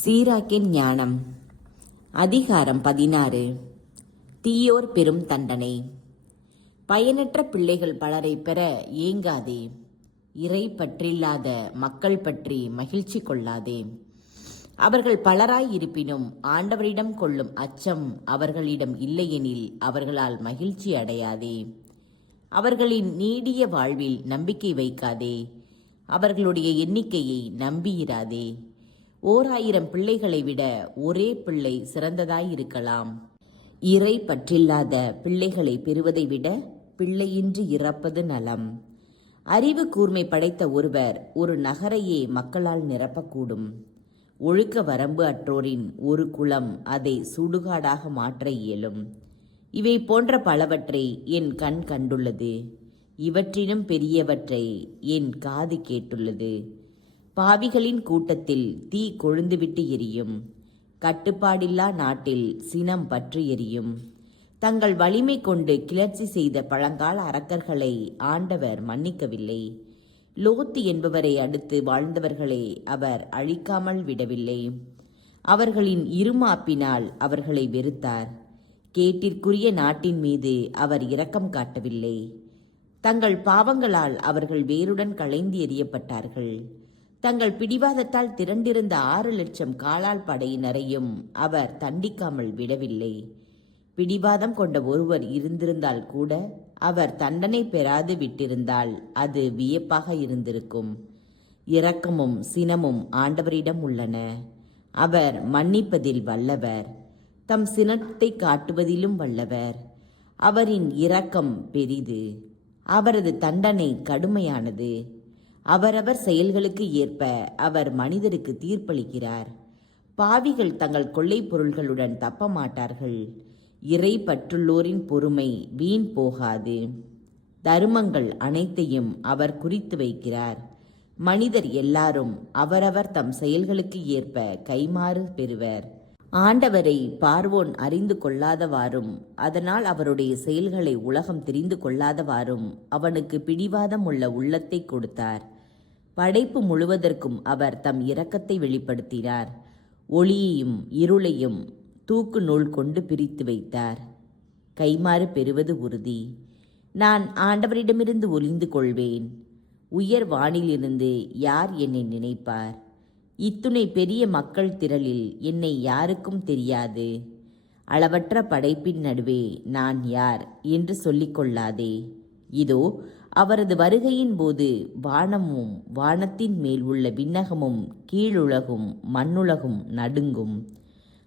சீராக்கின் ஞானம். அதிகாரம் 16. தீயோர் பெரும் தண்டனை. பயனற்ற பிள்ளைகள் பலரை பெற ஏங்காதே. இறை பற்றில்லாத மக்கள் பற்றி மகிழ்ச்சி கொள்ளாதே. அவர்கள் பலராய் இருப்பினும் ஆண்டவரிடம் கொள்ளும் அச்சம் அவர்களிடம் இல்லையெனில் அவர்களால் மகிழ்ச்சி அடையாதே. அவர்களின் நீடிய வாழ்வில் நம்பிக்கை வைக்காதே. அவர்களுடைய எண்ணிக்கையை நம்பியிராதே. 1000 பிள்ளைகளை விட ஒரே பிள்ளை சிறந்ததாயிருக்கலாம். இறை பற்றில்லாத பிள்ளைகளை பெறுவதை விட பிள்ளையின்றி இறப்பது நலம். அறிவு கூர்மை படைத்த ஒருவர் ஒரு நகரையே மக்களால் நிரப்பக்கூடும். ஒழுக்க வரம்பு அற்றோரின் ஒரு குலம் அதை சுடுகாடாக மாற்ற இயலும். இவை போன்ற பலவற்றை என் கண் கண்டுள்ளது. இவற்றினும் பெரியவற்றை என் காது கேட்டுள்ளது. பாவிகளின் கூட்டத்தில் தீ கொழுந்துவிட்டு எரியும். கட்டுப்பாடில்லா நாட்டில் சினம் பற்றி எரியும். தங்கள் வலிமை கொண்டு கிளர்ச்சி செய்த பழங்கால அரக்கர்களை ஆண்டவர் மன்னிக்கவில்லை. லோத்து என்பவரை அடுத்து வாழ்ந்தவர்களை அவர் அழிக்காமல் விடவில்லை. அவர்களின் இருமாப்பினால் அவர்களை வெறுத்தார். கேட்டிற்குரிய நாட்டின் மீது அவர் இரக்கம் காட்டவில்லை. தங்கள் பாவங்களால் அவர்கள் வேருடன் களைந்து எறியப்பட்டார்கள். தங்கள் பிடிவாதத்தால் திரண்டிருந்த 6 லட்சம் காலால் படையினரையும் அவர் தண்டிக்காமல் விடவில்லை. பிடிவாதம் கொண்ட ஒருவர் இருந்திருந்தால் கூட அவர் தண்டனை பெறாது விட்டிருந்தால் அது வியப்பாக இருந்திருக்கும். இரக்கமும் சினமும் ஆண்டவரிடம் உள்ளன. அவர் மன்னிப்பதில் வல்லவர். தம் சினத்தை காட்டுவதிலும் வல்லவர். அவரின் இரக்கம் பெரிது. அவரது தண்டனை கடுமையானது. அவரவர் செயல்களுக்கு ஏற்ப அவர் மனிதருக்கு தீர்ப்பளிக்கிறார். பாவிகள் தங்கள் கொள்ளை பொருள்களுடன் தப்ப மாட்டார்கள். இறை பற்றுள்ளோரின் பொறுமை வீண் போகாது. தருமங்கள் அனைத்தையும் அவர் குறித்து வைக்கிறார். மனிதர் எல்லாரும் அவரவர் தம் செயல்களுக்கு ஏற்ப கைமாறு பெறுவர். ஆண்டவரை பார்வோன் அறிந்து கொள்ளாதவாறும் அதனால் அவருடைய செயல்களை உலகம் தெரிந்து கொள்ளாதவாறும் அவனுக்கு பிடிவாதம் உள்ள உள்ளத்தை கொடுத்தார். படைப்பு முழுவதற்கும் அவர் தம் இரக்கத்தை வெளிப்படுத்தினார். ஒளியையும் இருளையும் தூக்கு நூல் கொண்டு பிரித்து வைத்தார். கைமாறு பெறுவது உறுதி. நான் ஆண்டவரிடமிருந்து ஒளிந்து கொள்வேன். உயர் வானிலிருந்து யார் என்னை நினைப்பார்? இத்துணை பெரிய மக்கள் திரளில் என்னை யாருக்கும் தெரியாது. அளவற்ற படைப்பின் நடுவே நான் யார் என்று சொல்லிக்கொள்ளாதே. இதோ அவரது வருகையின் போது வானமும் வானத்தின் மேல் உள்ள விண்ணகமும் கீழுலகும் மண்ணுலகும் நடுங்கும்.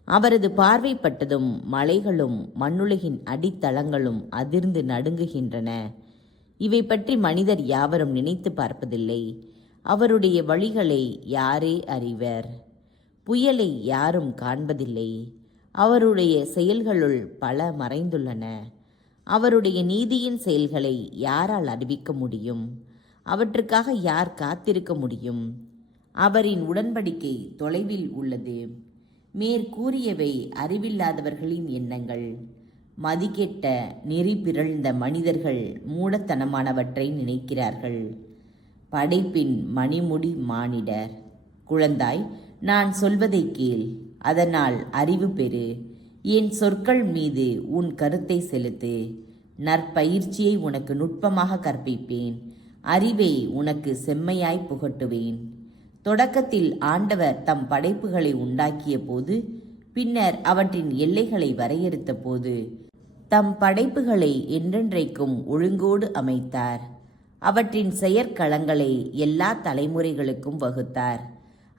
அவரது பார்வைப்பட்டதும் மலைகளும் மண்ணுலகின் அடித்தளங்களும் அதிர்ந்து நடுங்குகின்றன. இவை பற்றி மனிதர் யாவரும் நினைத்து பார்ப்பதில்லை. அவருடைய வழிகளை யாரே அறிவர்? புயலை யாரும் காண்பதில்லை. அவருடைய செயல்களுள் பல மறைந்துள்ளன. அவருடைய நீதியின் செயல்களை யாரால் அறிவிக்க முடியும்? அவற்றுக்காக யார் காத்திருக்க முடியும்? அவரின் உடன்படிக்கை தொலைவில் உள்ளது. மேற்கூறியவை அறிவில்லாதவர்களின் எண்ணங்கள். மதிக்கெட்ட நெறி பிறழ்ந்த மனிதர்கள் மூடத்தனமானவற்றை நினைக்கிறார்கள். படைப்பின் மணிமுடி மானிடர். குழந்தாய், நான் சொல்வதை கேள், அதனால் அறிவு பெறு. என் சொற்கள் மீது உன் கருத்தை செலுத்து. நற்பயிற்சியை உனக்கு நுட்பமாக கற்பிப்பேன். அறிவை உனக்கு செம்மையாய் புகட்டுவேன். தொடக்கத்தில் ஆண்டவர் தம் படைப்புகளை உண்டாக்கிய போது, பின்னர் அவற்றின் எல்லைகளை வரையறுத்த போது, தம் படைப்புகளை என்றென்றைக்கும் ஒழுங்கோடு அமைத்தார். அவற்றின் செயற்களங்களை எல்லா தலைமுறைகளுக்கும் வகுத்தார்.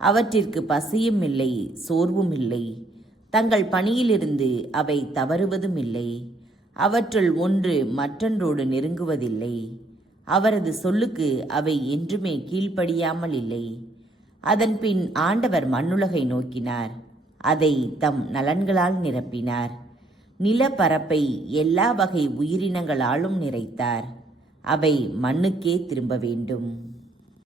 அவற்றிற்கு பசியும் இல்லை, சோர்வும் இல்லை. தங்கள் பணியிலிருந்து அவை தவறுவதும் இல்லை. அவற்றுள் ஒன்று மற்றொன்றோடு நெருங்குவதில்லை. அவரது சொல்லுக்கு அவை என்றுமே கீழ்ப்படியாமல் இல்லை. அதன்பின் ஆண்டவர் மண்ணுலகை நோக்கினார். அதை தம் நலன்களால் நிரப்பினார். நிலப்பரப்பை எல்லா வகை உயிரினங்களாலும் நிறைத்தார். அவை மண்ணுக்கே திரும்ப வேண்டும்.